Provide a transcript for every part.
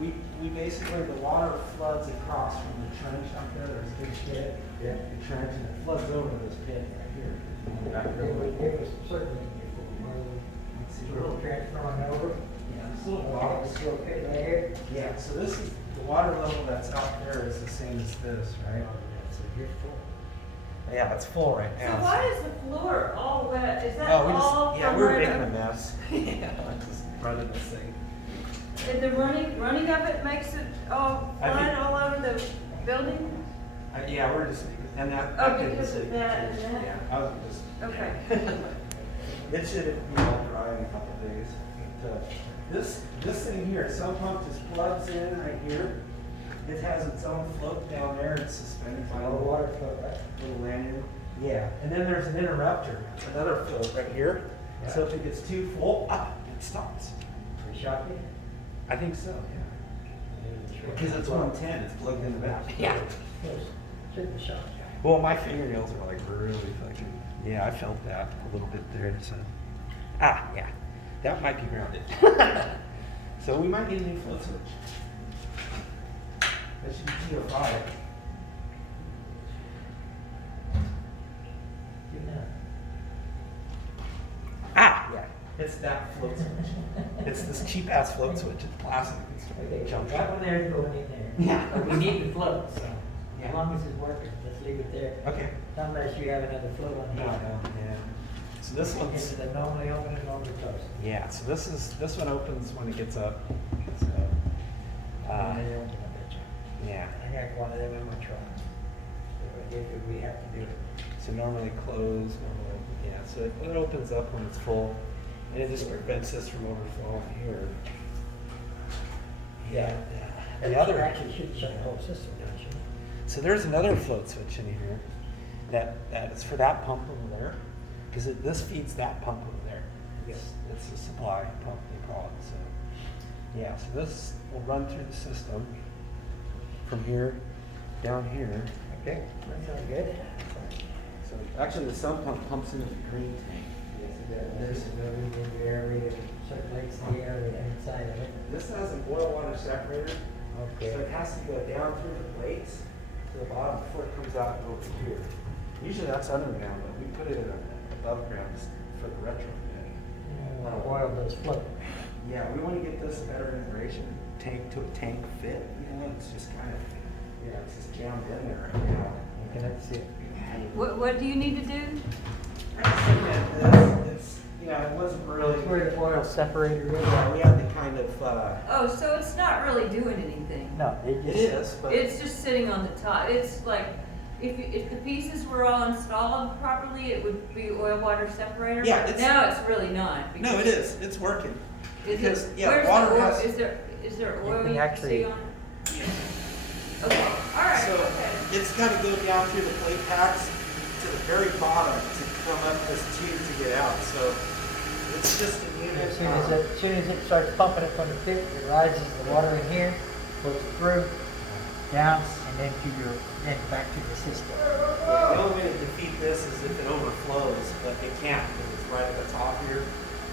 we basically, the water floods across from the trench up there, there's a big pit. Yeah. The trench, and it floods over this pit right here. Back It was certainly, Let's see, a little transferring over. Yeah, this little bottle is Still pit right here. yeah, so this is, the water level that's out there is the same as this, right? So you're full. Yeah, it's full right So now. why is the floor all wet? Is that Oh, we all just, yeah, from we're where making a the, mess. Yeah, I'm just running this thing. and the running of it makes it all I flood think- all over the building? Yeah, we're just, and that. Oh, did because the of same that too. and that? Yeah, I was just. Okay. It should be all dry in a couple days. But, this thing here, sump pump just plugs in right here. It has its own float down there. It's suspended by a All the little water flow, right? little lanyard. Yeah, and then there's an interrupter, another float right here. Yeah. So if it gets too full, it stops. We shock it? I think so, yeah. Because it's 110, it's plugged in the back. Yeah. Should be shocked. Well, my fingernails are like really fucking. Yeah, I felt that a little bit there. So, yeah, that might be grounded. So we might get a new float switch. That should be 205. You know. Yeah, it's that float switch. It's this cheap ass float switch. It's plastic. Okay, It's junk. that one there is going in there. Yeah. But we need the float, so Yeah. as long as it's working, let's leave it there. Okay. Unless you have another float on No, here. no, yeah. So this Is one's. it normally open and normally closed? Yeah. So this one opens when it gets up. So. And they open, I bet you. Yeah. I got one of them in my truck. So if we have to do it. So normally close, normally, yeah, so it opens up when it's full, and it just prevents this from overflowing here. Yeah. The other, Actually should shut the whole system down, shouldn't it? so there's another float switch in here that is for that pump over there, because this feeds that pump over there. It's a supply pump, they call it, so. Yeah, so this will run through the system from here down here. Okay, that sounds good. So actually the sump pump pumps into the green tank. This is where we get the air, it circulates the air inside of it. This has an oil water separator. Okay. So it has to go down through the plates to the bottom before it comes out over here. Usually that's underground, but we put it in above ground for the retrofit. Oil does float. Yeah, we want to get this better integration, tank to a tank fit. You know, it's just kind of, it's just jammed in there right now. You can see it. What do you need to do? I just think that this, it wasn't really. That's where the oil separator is. Yeah, we had to kind of. Oh, so it's not really doing anything? No, it It just. is, but. It's just sitting on the top. It's like, if the pieces were all installed properly, it would be oil water separator. Yeah, but it's- now it's really not. No, it is. It's working. Is Because, it, yeah, where's water the oil? has- Is there oil can you can actually- see on it? Okay, all right, So okay. it's got to go down through the plate packs to the very bottom to come up this tube to get out. So it's just a unit. As soon as it starts pumping it from the pit, it rises the water in here, goes through, down, and then back to the system. The only way to defeat this is if it overflows, but it can't because it's right at the top here,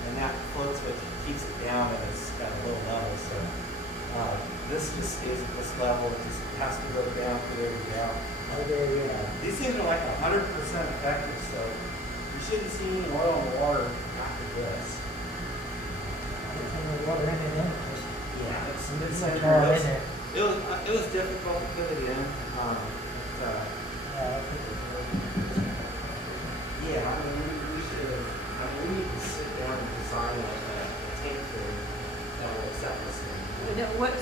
and that float switch keeps it down and it's at a low level. So this just stays at this level. It just has to go down for there to get out. Okay, yeah. These things are like 100% effective, so you shouldn't see any oil in the water after this. There's some water in it then. Yeah, it's Much more in there. It was difficult to put it in. Yeah, I think it's Yeah, I mean, we should have. I mean, we need to sit down and design a tank that will accept this thing.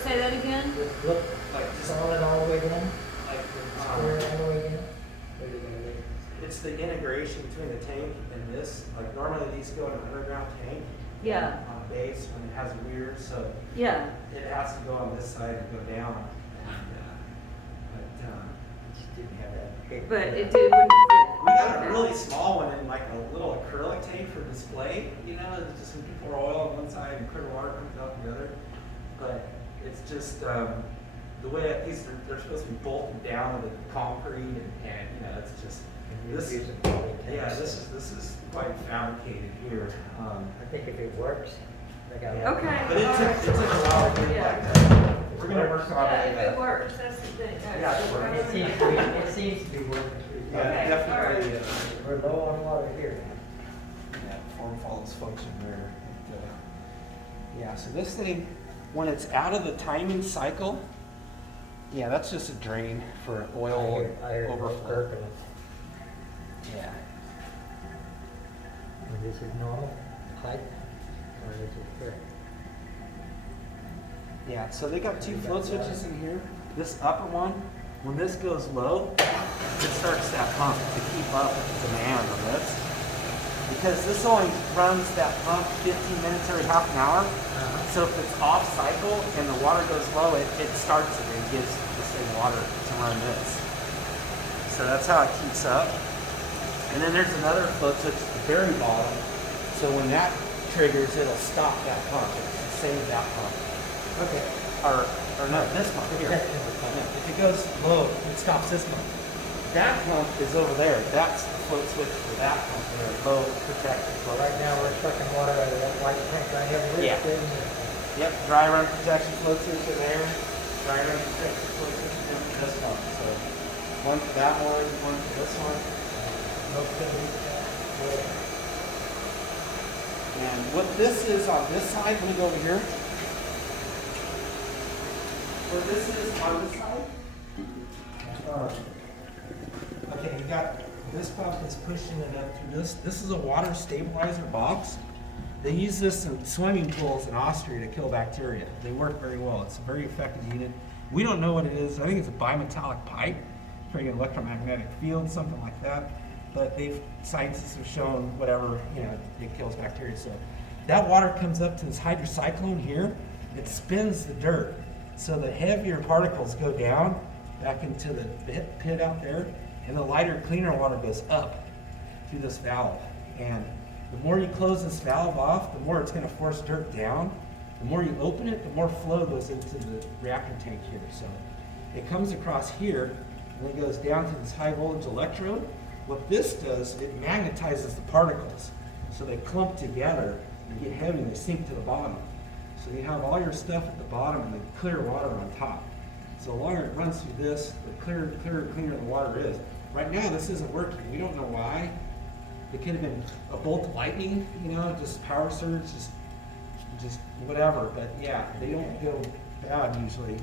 Say that again? Look, Like just solid all the way down, like square all the way down. Where are you gonna lay it? it's the integration between the tank and this. Like normally these go in an underground tank Yeah, on base when it has weirs, so yeah. it has to go on this side and go down. Just didn't have that big. But it did, wouldn't fit. We got a Okay. really small one in like a little acrylic tank for display, it's just when people pour oil on one side and clear water comes out the other. But it's just, the way that they're supposed to be bolted down to the concrete and it's just, this, Using poly yeah, tanks. this is quite fabricated here. I think if it works, they got. Yeah. Okay. But it took a while to get Yeah. like that. If work on Yeah, it. if it works, that's the thing. Yeah, it works. It seems to be working. Yeah, Okay, definitely. We're low on water here now. Yeah, form follows function there. Yeah, so this thing, when it's out of the timing cycle, yeah, that's just a drain for oil I hear overflow. gurgling. Yeah. And this is normal height, or is it correct? Yeah, so they got two float switches in here. This upper one, when this goes low, it starts that pump to keep up with the demand on this. Because this only runs that pump 15 minutes every half an hour. So if it's off cycle and the water goes low, it starts it and gives this thing water to run this. So that's how it keeps up. And then there's another float switch at the very bottom. So when that triggers, it'll stop that pump. It'll save that pump. Okay. Or no, this pump here. Yeah, if it goes low, it stops this pump. That pump is over there. That's the float switch for that pump there. Low protected. Well, right now we're sucking water out of that white tank right here. Yeah. Yep, dry run protection float switch in there. Dry run protection float switch in this pump. So one for that one for this one. And what this is on this side, let me go over here. What this is on this side. Okay, you got this pump is pushing it up through this. This is a water stabilizer box. They use this in swimming pools in Austria to kill bacteria. They work very well. It's a very effective unit. We don't know what it is. I think it's a bimetallic pipe, creating an electromagnetic field, something like that. But scientists have shown whatever, it kills bacteria. So that water comes up to this hydrocyclone here. It spins the dirt. So the heavier particles go down back into the pit out there, and the lighter, cleaner water goes up through this valve. And the more you close this valve off, the more it's going to force dirt down. The more you open it, the more flow goes into the reactor tank here. So it comes across here, and it goes down to this high voltage electrode. What this does, it magnetizes the particles. So they clump together and get heavy and they sink to the bottom. So you have all your stuff at the bottom and then clear water on top. So the longer it runs through this, the cleaner the water is. Right now this isn't working. We don't know why. It could have been a bolt of lightning, just power surge, just whatever. But yeah, they don't go bad usually.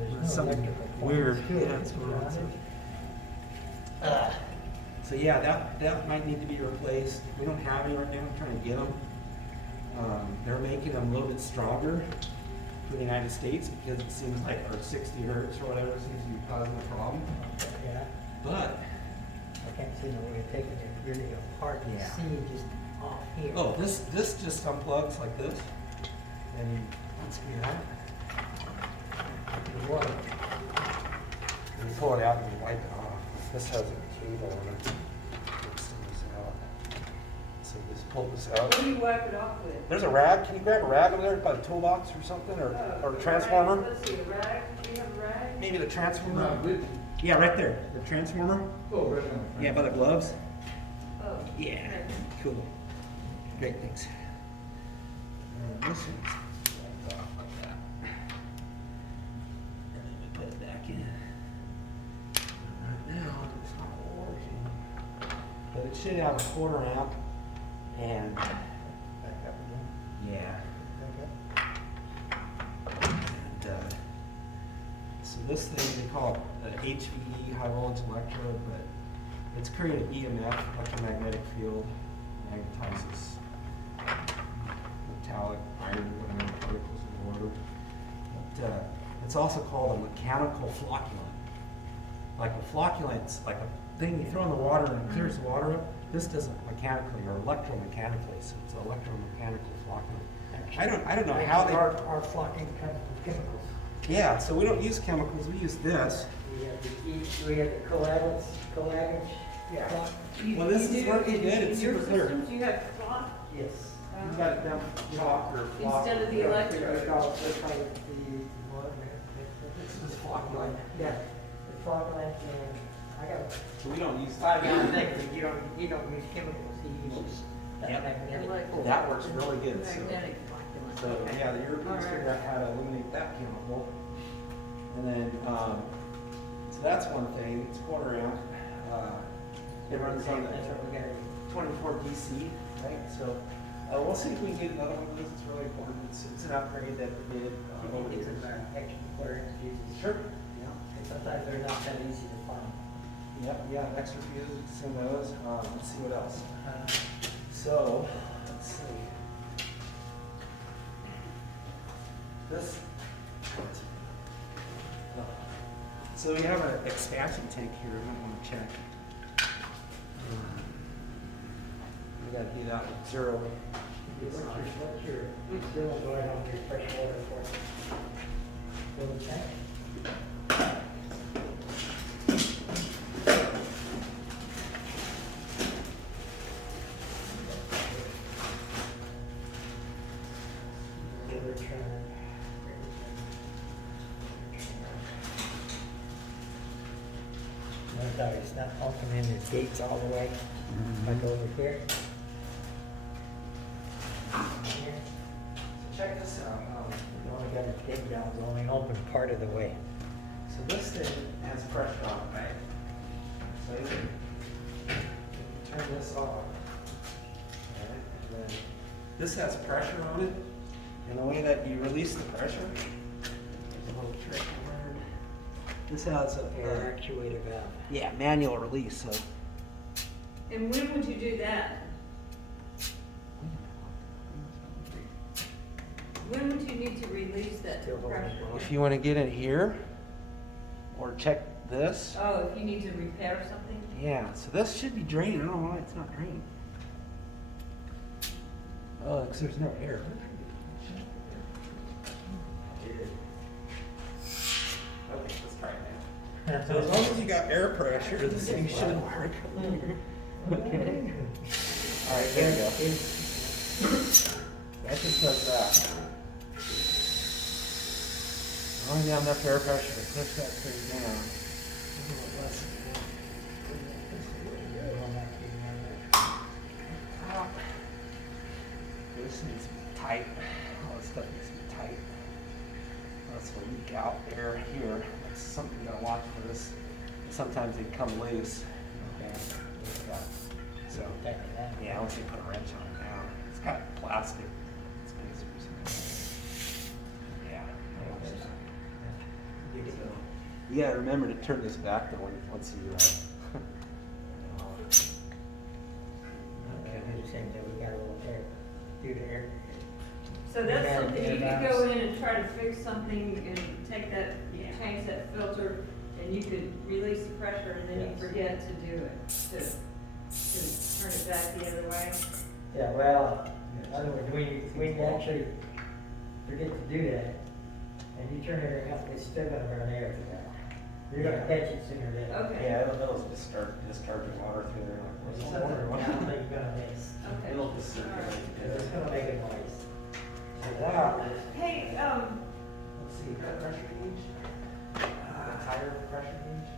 There's something weird. Yeah, it's going on. So yeah, that might need to be replaced. We don't have any right now. I'm trying to get them. They're making them a little bit stronger for the United States because it seems like our 60 hertz or whatever seems to be causing a problem. Yeah. But I can't see no way of taking it really apart. You Yeah. see just off here. oh, this just unplugs like this, and you unscrew that. The water. And you pull it out and you wipe it off. This has a cable on it. Let's see this out. So just pull this out. What do you wipe it off with? There's a rag. Can you grab a rag over there by the toolbox or something, or a transformer? Rag. Let's see, a rag. Do you have a rag? Maybe the transformer. Yeah, right there. The transformer. Oh, right now. Yeah, by the gloves. Oh. Yeah. okay. Cool. Great, thanks. This one's off like that. And then we put it back in. Right now, it's not working. But it should have a quarter amp and Back up again. yeah. Okay. And so this thing, they call it an HVE, high voltage electrode, but it's created an EMF, electromagnetic field, magnetizes metallic, iron, whatever particles in the water. But, it's also called a mechanical flocculant. Like a flocculant's like a thing you throw in the water and it clears the water up. This doesn't mechanically or electromechanically, so it's an electromechanical flocculant. I don't know how they. Our flocking comes from chemicals. Yeah, so we don't use chemicals, we use this. We have the coagulants. Yeah. Flock. Well, this is working good, it's Your super clear. systems, you have cloth Yes. You got it down chalk or flock. instead of the electric. This This is flocculant. Yeah, the flock lamp and I got So we don't use 5 gallon thing, but you don't use chemicals, he uses Yep. magnetic. Electric. That works really good. So. Magnetic flocculant. So, Okay. yeah, the Europeans Alright. figured out how to eliminate that chemical. And then, so that's one thing, it's going around. It runs on the That's what we gotta do. 24 DC, right? So, we'll see if we can get another one of those, it's really important. It's an upgrade that we did over the It's years. an extra clearance fuses. Sure. Yeah. And sometimes they're not that easy to find. Yep, yeah, extra fuses, some of those. Let's see what else. Uh, So, let's see. This. So we have an expansion tank here, we might want to check. We gotta do that with zero. What's your bill going on your fresh water for? Bill check? Return. Notice it's not pumping in the gates all the way, like over here. Here. So check this out. You only got a gate valve only open part of the way. So this thing has pressure on it, right? So you can turn this off. Alright, and then this has pressure on it. And the way that you release the pressure, there's a little trick I learned. This has a Air actuator valve. yeah, manual release. So And when would you do that? When would you need to release that Still holding pressure? it. if you want to get it here, or check this. Oh, if you need to repair something? Yeah, so this should be draining. I don't know why it's not draining. Oh, because there's no air. Okay, let's try it now. So as long as you got air pressure, this thing should work. Okay. All right, there you go. That just does that. As long as you have enough air pressure to push that thing down. This needs to be tight. All this stuff needs to be tight. That's the leak out air here. That's something you gotta watch for this. Sometimes they come loose. Okay. Yeah. So, yeah, once you put a wrench on it now, it's got plastic spacers. Yeah. So, you gotta remember to turn this back though once you. Okay, we're saying that we got a little air, due to air. So that's Yeah, something, you yeah, could go in and try to fix something and take that, change that filter, and you could release the pressure, and then you Yes. forget to do it, to turn it back the other way. Yeah, well, in other words, when you actually forget to do that, and you turn everything up, it's still gonna run air through that. You're gonna catch it sooner or later. Okay. Yeah, it'll discharging water through there. It's Like, something I don't think you're gonna miss. Okay. It'll just circulate. It's just gonna make a noise. So that. Hey, Let's see, that pressure gauge? The tire pressure gauge?